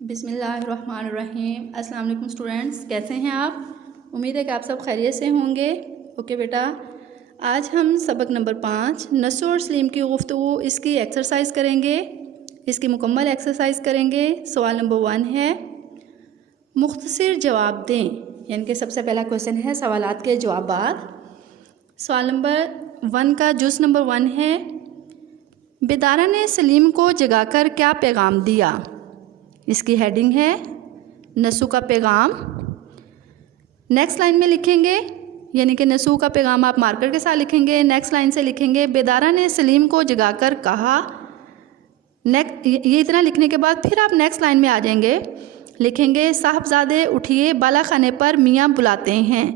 बिस्मिल्लाहिर्रहमानिर्रहीम। अस्सलाम वालेकुम स्टूडेंट्स, कैसे हैं आप? उम्मीद है कि आप सब खैरियत से होंगे। ओके बेटा, आज हम सबक नंबर 5 नस्र और सलीम की गुफ्तगू इसकी एक्सरसाइज करेंगे, इसकी मुकम्मल एक्सरसाइज करेंगे। सवाल नंबर 1 है मुख्तसर जवाब दें, यानी कि सबसे पहला क्वेश्चन है सवालात के जवाबात। सवाल नंबर 1 का जुज़ नंबर 1 है बेदारा ने सलीम को जगाकर क्या पैगाम दिया। इसकी हेडिंग है नसू का पैगाम। नेक्स्ट लाइन में लिखेंगे, यानी कि नसू का पैगाम आप मार्कर के साथ लिखेंगे। नेक्स्ट लाइन से लिखेंगे बेदारा ने सलीम को जगाकर कहा। ये इतना लिखने के बाद फिर आप नेक्स्ट लाइन में आ जाएंगे, लिखेंगे साहबजादे उठिए बाला खाने पर मियाँ बुलाते हैं।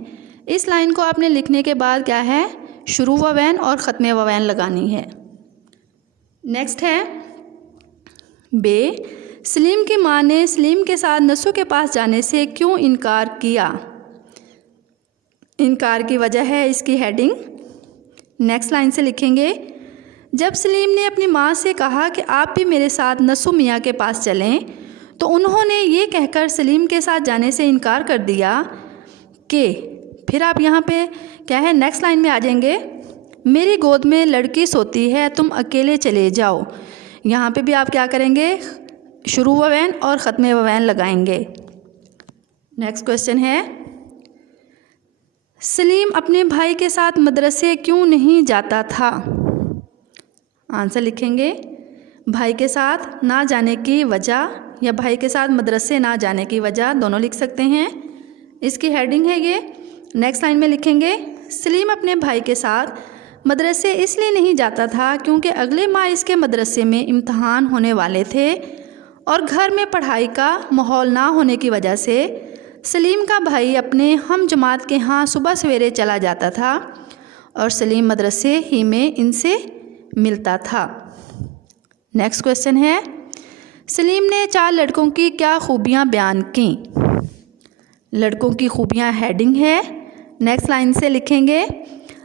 इस लाइन को आपने लिखने के बाद क्या है, शुरू व वैन और ख़त्मे व वैन लगानी है। नेक्स्ट है बे सलीम की माँ ने सलीम के साथ नसू के पास जाने से क्यों इनकार किया। इनकार की वजह है इसकी हेडिंग। नेक्स्ट लाइन से लिखेंगे जब सलीम ने अपनी माँ से कहा कि आप भी मेरे साथ नसू मियाँ के पास चलें, तो उन्होंने ये कहकर सलीम के साथ जाने से इनकार कर दिया कि फिर आप यहाँ पे क्या है, नेक्स्ट लाइन में आ जाएंगे, मेरी गोद में लड़की सोती है, तुम अकेले चले जाओ। यहाँ पे भी आप क्या करेंगे, शुरू व वैन और ख़त्मे व वैन लगाएंगे। नेक्स्ट क्वेश्चन है सलीम अपने भाई के साथ मदरसे क्यों नहीं जाता था। आंसर लिखेंगे भाई के साथ ना जाने की वजह या भाई के साथ मदरसे ना जाने की वजह, दोनों लिख सकते हैं। इसकी हेडिंग है ये। नेक्स्ट लाइन में लिखेंगे सलीम अपने भाई के साथ मदरसे इसलिए नहीं जाता था क्योंकि अगले माह इसके मदरसे में इम्तहान होने वाले थे और घर में पढ़ाई का माहौल ना होने की वजह से सलीम का भाई अपने हम जमात के यहाँ सुबह सवेरे चला जाता था और सलीम मदरसे ही में इनसे मिलता था। नेक्स्ट क्वेश्चन है सलीम ने 4 लड़कों की क्या खूबियाँ बयान की। लड़कों की खूबियाँ हेडिंग है। नेक्स्ट लाइन से लिखेंगे,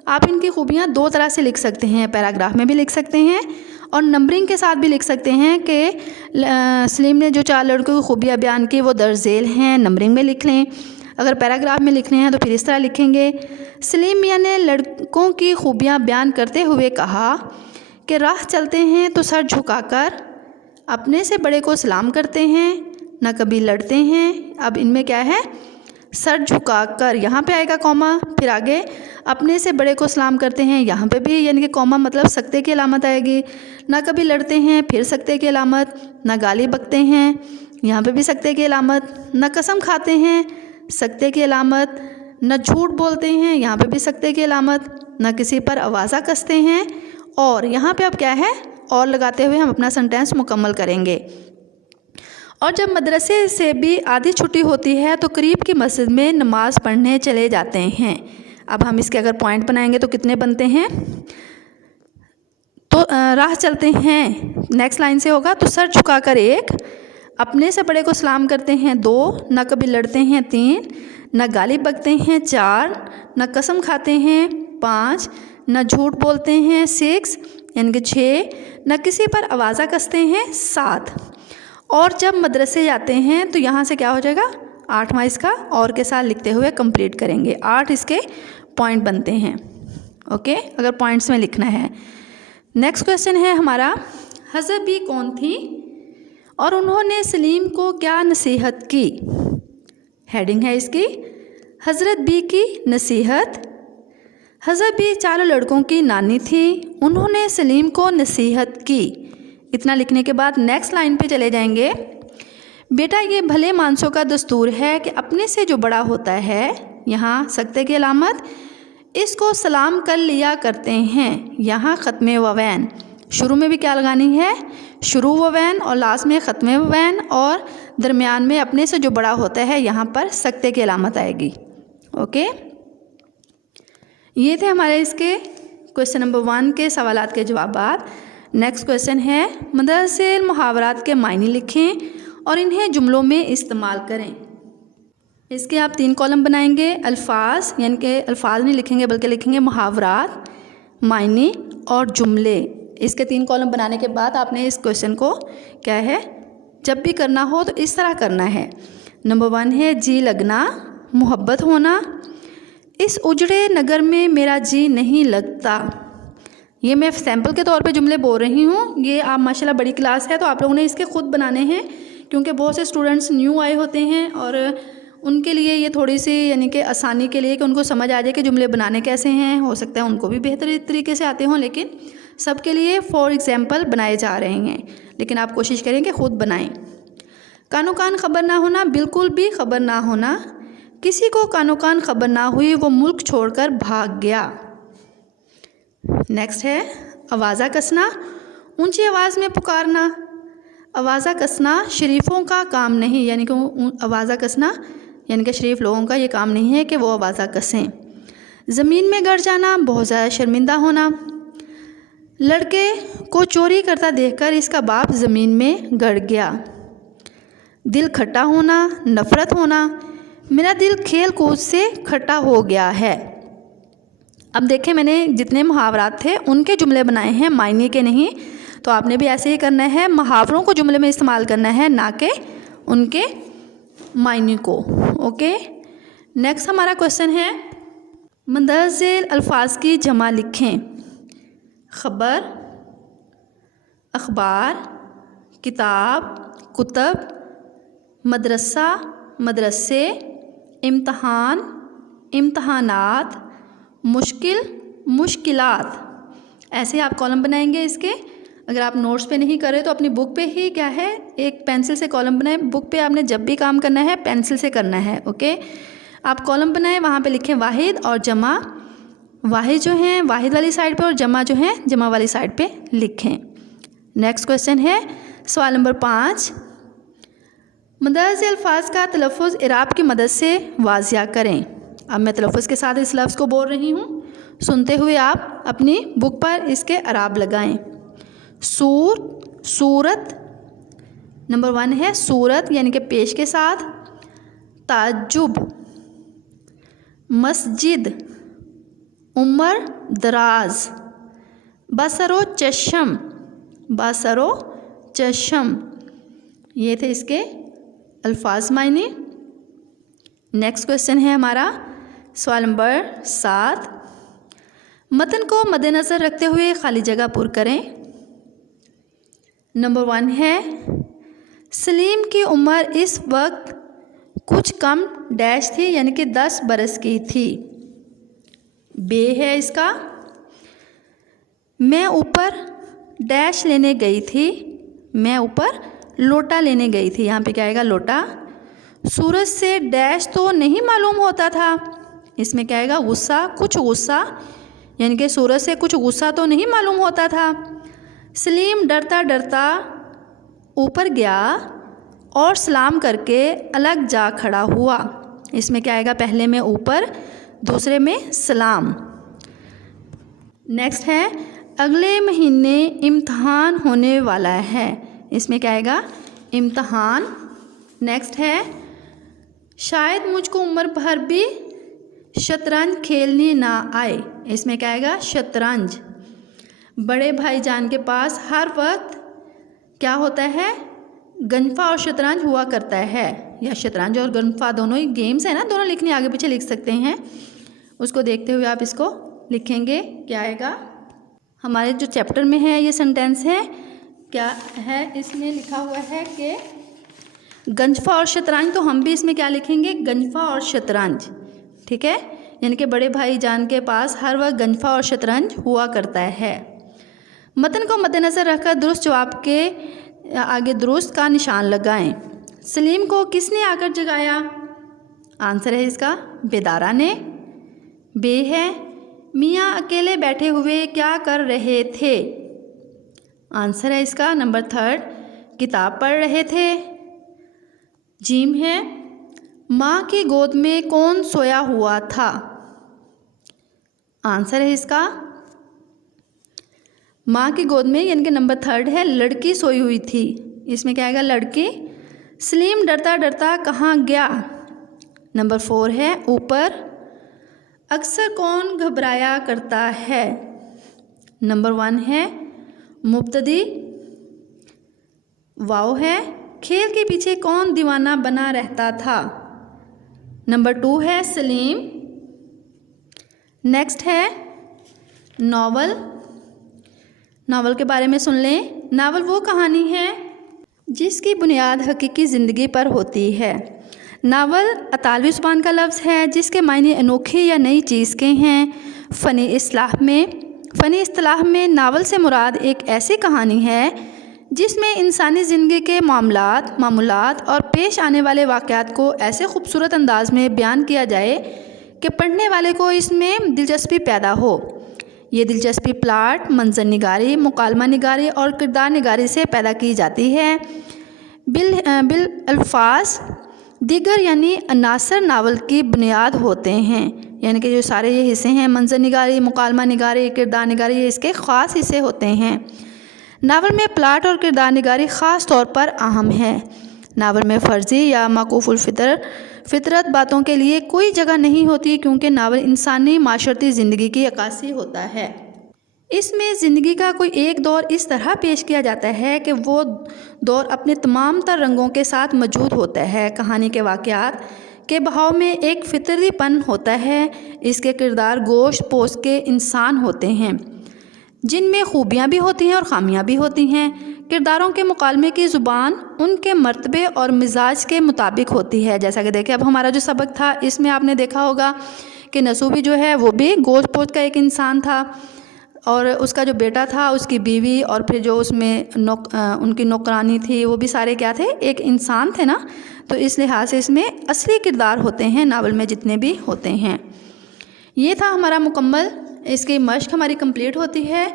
आप इनकी खूबियाँ 2 तरह से लिख सकते हैं, पैराग्राफ में भी लिख सकते हैं और नंबरिंग के साथ भी लिख सकते हैं कि सलीम ने जो 4 लड़कों की खूबियाँ बयान की वो दर्ज झेल हैं, नंबरिंग में लिख लें। अगर पैराग्राफ में लिखने हैं तो फिर इस तरह लिखेंगे, सलीम मियाँ ने लड़कों की खूबियाँ बयान करते हुए कहा कि राह चलते हैं तो सर झुकाकर अपने से बड़े को सलाम करते हैं, न कभी लड़ते हैं। अब इनमें क्या है, सर झुकाकर, यहाँ पे आएगा कॉमा, फिर आगे अपने से बड़े को सलाम करते हैं, यहाँ पे भी यानी कि कॉमा मतलब सकते की अलामत आएगी। ना कभी लड़ते हैं, फिर सकते की अलामत। ना गाली बकते हैं, यहाँ पे भी सकते की अलामत। ना कसम खाते हैं, सकते की अलामत। ना झूठ बोलते हैं, यहाँ पे भी सकते की अलामत। ना किसी पर आवाज़ा कसते हैं। और यहाँ पे अब क्या है, और लगाते हुए हम अपना सेंटेंस मुकम्मल करेंगे। और जब मदरसे से भी आधी छुट्टी होती है तो करीब की मस्जिद में नमाज़ पढ़ने चले जाते हैं। अब हम इसके अगर पॉइंट बनाएंगे तो कितने बनते हैं, तो राह चलते हैं नेक्स्ट लाइन से होगा, तो सर झुकाकर 1, अपने से बड़े को सलाम करते हैं 2, ना कभी लड़ते हैं 3, ना गाली बकते हैं 4, ना कसम खाते हैं 5, ना झूठ बोलते हैं 6 यानी कि 6, ना किसी पर आवाज़ा कसते हैं 7। और जब मदरसे जाते हैं तो यहाँ से क्या हो जाएगा, 8वां इसका और के साथ लिखते हुए कंप्लीट करेंगे। 8 इसके पॉइंट बनते हैं। ओके, अगर पॉइंट्स में लिखना है। नेक्स्ट क्वेश्चन है हमारा, हज़रत बी कौन थी और उन्होंने सलीम को क्या नसीहत की। हेडिंग है इसकी हज़रत बी की नसीहत। हज़रत बी 4 लड़कों की नानी थी, उन्होंने सलीम को नसीहत की। इतना लिखने के बाद नेक्स्ट लाइन पे चले जाएंगे, बेटा ये भले मानसों का दस्तूर है कि अपने से जो बड़ा होता है, यहाँ सकते की अलामत, इसको सलाम कर लिया करते हैं। यहाँ ख़त्मे व वैन, शुरू में भी क्या लगानी है, शुरू व वैन, और लास्ट में ख़त्मे व वैन, और दरमियान में अपने से जो बड़ा होता है यहाँ पर सकते की अलामत आएगी। ओके, ये थे हमारे इसके क्वेश्चन नंबर 1 के सवालात के जवाबात। नेक्स्ट क्वेश्चन है मदरसे मुहावरात के मायने लिखें और इन्हें जुमलों में इस्तेमाल करें। इसके आप 3 कॉलम बनाएंगे। अल्फाज, यानी कि अल्फाज नहीं लिखेंगे बल्कि लिखेंगे मुहावरात, मायने और जुमले। इसके 3 कॉलम बनाने के बाद आपने इस क्वेश्चन को क्या है, जब भी करना हो तो इस तरह करना है। नंबर 1 है जी लगना, मोहब्बत होना। इस उजड़े नगर में मेरा जी नहीं लगता। ये मैं सैम्पल के तौर पे जुमले बोल रही हूँ। ये आप माशाल्लाह बड़ी क्लास है तो आप लोगों ने इसके खुद बनाने हैं, क्योंकि बहुत से स्टूडेंट्स न्यू आए होते हैं और उनके लिए ये थोड़ी सी यानी कि आसानी के लिए कि उनको समझ आ जाए कि जुमले बनाने कैसे हैं। हो सकता है उनको भी बेहतर तरीके से आते हों, लेकिन सबके लिए फॉर एग्ज़ाम्पल बनाए जा रहे हैं, लेकिन आप कोशिश करें कि खुद बनाएं। कानो कान खबर ना होना, बिल्कुल भी खबर ना होना। किसी को कानो कान खबर ना हुई, वो मुल्क छोड़कर भाग गया। नेक्स्ट है आवाज़ा कसना, ऊंची आवाज़ में पुकारना। आवाज़ा कसना शरीफों का काम नहीं, यानी कि आवाज़ा कसना यानी कि शरीफ लोगों का ये काम नहीं है कि वो आवाज़ा कसें। ज़मीन में गड़ जाना, बहुत ज़्यादा शर्मिंदा होना। लड़के को चोरी करता देखकर इसका बाप ज़मीन में गड़ गया। दिल खट्टा होना, नफ़रत होना। मेरा दिल खेल कूद से खट्टा हो गया है। अब देखें, मैंने जितने मुहावरात थे उनके जुमले बनाए हैं, मायने के नहीं। तो आपने भी ऐसे ही करना है, मुहावरों को जुमले में इस्तेमाल करना है, ना कि उनके मायने को। ओके, नेक्स्ट हमारा क्वेश्चन है मंदरज़ेल अल्फाज की जमा लिखें। खबर, अखबार, किताब, कुतब, मदरसा, मदरसे, इम्तहान, इम्तहानात, मुश्किल, मुश्किलात। ऐसे आप कॉलम बनाएंगे इसके। अगर आप नोट्स पे नहीं कर रहे तो अपनी बुक पे ही क्या है, एक पेंसिल से कॉलम बनाएं। बुक पे आपने जब भी काम करना है पेंसिल से करना है। ओके, आप कॉलम बनाएं, वहाँ पे लिखें वाहिद और जमा। वाहिद जो है वाहिद वाली साइड पे और जमा जो है जमा वाली साइड पे लिखें। नेक्स्ट क्वेश्चन है सवाल नंबर 5, मदरज़ अल्फाज का तलफ़ुज़ इराब की मदद से वाज़िया करें। अब मैं तलफ़ुज़ के साथ इस लफ्ज़ को बोल रही हूँ, सुनते हुए आप अपनी बुक पर इसके इराब लगाएं। सूर, सूरत। नंबर 1 है सूरत यानी कि पेश के साथ। ताज्जुब, मस्जिद, उमर, दराज। बसरो चशम, बसरो चशम। ये थे इसके अल्फाज मायने। नेक्स्ट क्वेश्चन है हमारा सवाल नंबर 7, मतन को मद्देनज़र रखते हुए खाली जगह पुर करें। नंबर 1 है सलीम की उम्र इस वक्त कुछ कम डैश थी, यानी कि 10 बरस की थी। बे है इसका, मैं ऊपर डैश लेने गई थी, मैं ऊपर लोटा लेने गई थी। यहाँ पे क्या आएगा, लोटा। सूरज से डैश तो नहीं मालूम होता था, इसमें क्या आएगा, गुस्सा, कुछ गुस्सा, यानी कि सूरज से कुछ गुस्सा तो नहीं मालूम होता था। सलीम डरता डरता ऊपर गया और सलाम करके अलग जा खड़ा हुआ। इसमें क्या आएगा, पहले में ऊपर, दूसरे में सलाम। नेक्स्ट है अगले महीने इम्तहान होने वाला है। इसमें क्या आएगा, इम्तहान। नेक्स्ट है शायद मुझको उम्र भर भी शतरंज खेलने ना आए। इसमें क्या आएगा, शतरंज। बड़े भाईजान के पास हर वक्त क्या होता है, गंफा और शतरंज हुआ करता है। या शतरंज और गंफा दोनों ही गेम्स है ना, दोनों लिखने आगे पीछे लिख सकते हैं। उसको देखते हुए आप इसको लिखेंगे। क्या आएगा, हमारे जो चैप्टर में है ये सेंटेंस है, क्या है इसमें लिखा हुआ है कि गंफा और शतरंज, तो हम भी इसमें क्या लिखेंगे, गंफा और शतरंज। ठीक है, यानी कि बड़े भाईजान के पास हर वक्त गंफा और शतरंज हुआ करता है। मतन को मद्देनज़र रखकर दुरुस्त जवाब के आगे दुरुस्त का निशान लगाएं। सलीम को किसने आकर जगाया। आंसर है इसका बेदारा ने। बे है मियाँ अकेले बैठे हुए क्या कर रहे थे। आंसर है इसका नंबर 3 किताब पढ़ रहे थे। जीम है माँ की गोद में कौन सोया हुआ था। आंसर है इसका माँ की गोद में, यानी कि नंबर 3 है लड़की सोई हुई थी। इसमें क्या आएगा, लड़की। सलीम डरता डरता कहाँ गया। नंबर 4 है ऊपर। अक्सर कौन घबराया करता है। नंबर 1 है मुब्तदी। वाव है खेल के पीछे कौन दीवाना बना रहता था? नंबर 2 है सलीम। नेक्स्ट है नावल। नावल के बारे में सुन लें। नावल वो कहानी है जिसकी बुनियाद हकीकी ज़िंदगी पर होती है। नावल अतालवी ज़ुबान का लफ्ज़ है जिसके मायने अनोखी या नई चीज़ के हैं। फ़नी इस्तिलाह में नावल से मुराद एक ऐसी कहानी है जिसमें इंसानी ज़िंदगी के मामूलात और पेश आने वाले वाक़यात को ऐसे खूबसूरत अंदाज में बयान किया जाए कि पढ़ने वाले को इसमें दिलचस्पी पैदा हो। ये दिलचस्पी प्लाट, मंजर निगारी, मुकालमा निगारी और किरदार निगारी से पैदा की जाती है। बिल अल्फाज दीगर यानी अनासर नावल की बुनियाद होते हैं, यानी कि जो सारे ये हिस्से हैं मंजर निगारी, मुकालमा निगारी, किरदार निगारी, ये इसके ख़ास हिस्से होते हैं। नावल में प्लाट और किरदार निगारी ख़ास तौर पर अहम है। नावल में फ़र्ज़ी या माकूफ़ुल फितरत बातों के लिए कोई जगह नहीं होती क्योंकि नावल इंसानी माशरती ज़िंदगी की अक्कासी होता है। इसमें ज़िंदगी का कोई एक दौर इस तरह पेश किया जाता है कि वो दौर अपने तमाम तर रंगों के साथ मौजूद होता है। कहानी के वाक़यात के बहाव में एक फितरीपन होता है। इसके किरदार गोश्त पोस्ट के इंसान होते हैं जिनमें खूबियाँ भी होती हैं और ख़ामियाँ भी होती हैं। किरदारों के मुकालमे की ज़ुबान उनके मर्तबे और मिजाज के मुताबिक होती है। जैसा कि देखें, अब हमारा जो सबक था इसमें आपने देखा होगा कि नसूबी जो है वो भी गोश्त पोस्ट का एक इंसान था और उसका जो बेटा था, उसकी बीवी और फिर जो उसमें उनकी नौकरानी थी, वो भी सारे क्या थे, एक इंसान थे ना। तो इस लिहाज से इसमें असली किरदार होते हैं नावल में जितने भी होते हैं। ये था हमारा मुकम्मल, इसकी मश्क हमारी कंप्लीट होती है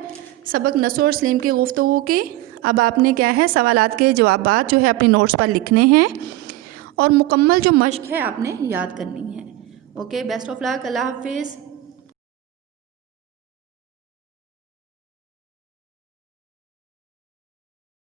सबक नसर और सलीम की गुफ्तगू की। अब आपने क्या है सवालात के जवाबात जो है अपनी नोट्स पर लिखने हैं और मुकम्मल जो मश्क है आपने याद करनी है। ओके, बेस्ट ऑफ लक, अल्लाह हाफिज़।